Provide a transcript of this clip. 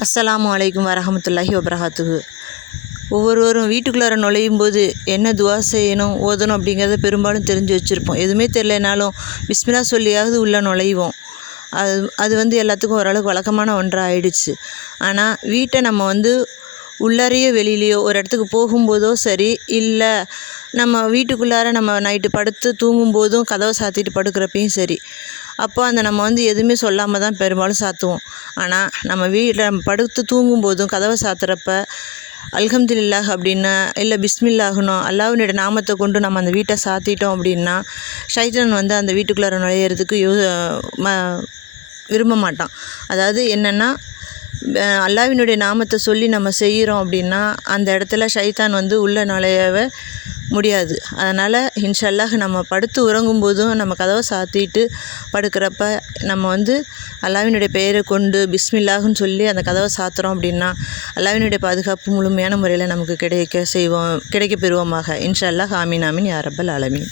அஸ்ஸலாமு அலைக்கும் வரஹமத்துல்லாஹி வபரகாத்துஹு. ஒவ்வொருவரும் வீட்டுக்குள்ளார நுழையும் போது என்ன துவா செய்யணும் ஓதணும் அப்படிங்கிறத பெரும்பாலும் தெரிஞ்சு வச்சுருப்போம். எதுவுமே தெரியலனாலும் பிஸ்மில்லா சொல்லியாவது உள்ளே நுழைவோம். அது எல்லாத்துக்கும் ஓரளவுக்கு வழக்கமான ஒன்றாக ஆயிடுச்சு. ஆனால் வீட்டை நம்ம உள்ளாரையோ வெளியிலையோ ஒரு இடத்துக்கு போகும்போதோ சரி, இல்லை நம்ம வீட்டுக்குள்ளார நம்ம நைட்டு படுத்து தூங்கும்போதும் கதவை சாத்திட்டு படுக்கிறப்பையும் சரி, அப்போ நம்ம எதுவுமே சொல்லாமல் தான் பெரும்பாலும் சாத்துவோம். ஆனால் நம்ம வீட்டில் படுத்து தூங்கும்போதும் கதவை சாத்துறப்ப அல்ஹம்துலில்லாஹ் அப்படின்னா, இல்லை பிஸ்மில்லாஹ்னோ அல்லாஹ்வுடைய நாமத்தை கொண்டு நம்ம அந்த வீட்டை சாத்திட்டோம் அப்படின்னா, ஷைத்தான் அந்த வீட்டுக்குள்ளார நுழையிறதுக்கு விரும்ப மாட்டான். அதாவது என்னென்னா, அல்லாஹ்வினுடைய நாமத்தை சொல்லி நம்ம செய்கிறோம் அப்படின்னா அந்த இடத்துல ஷைத்தான் உள்ளே நுழையவே முடியாது. அதனால் இன்ஷா அல்லாஹ் நம்ம படுத்து உறங்கும்போதும் நம்ம கதவை சாத்திட்டு படுக்கிறப்ப நம்ம அல்லாஹ்வினுடைய பெயரை கொண்டு பிஸ்மில்லாஹ்னு சொல்லி அந்த கதவை சாத்துறோம் அப்படின்னா அல்லாஹ்வினுடைய பாதுகாப்பு முழுமையான முறையில் நமக்கு கிடைக்க பெறுவோமாக. இன்ஷா அல்லாஹ். ஆமீன் ஆமீன் யா ரப்பல் ஆலமீன்.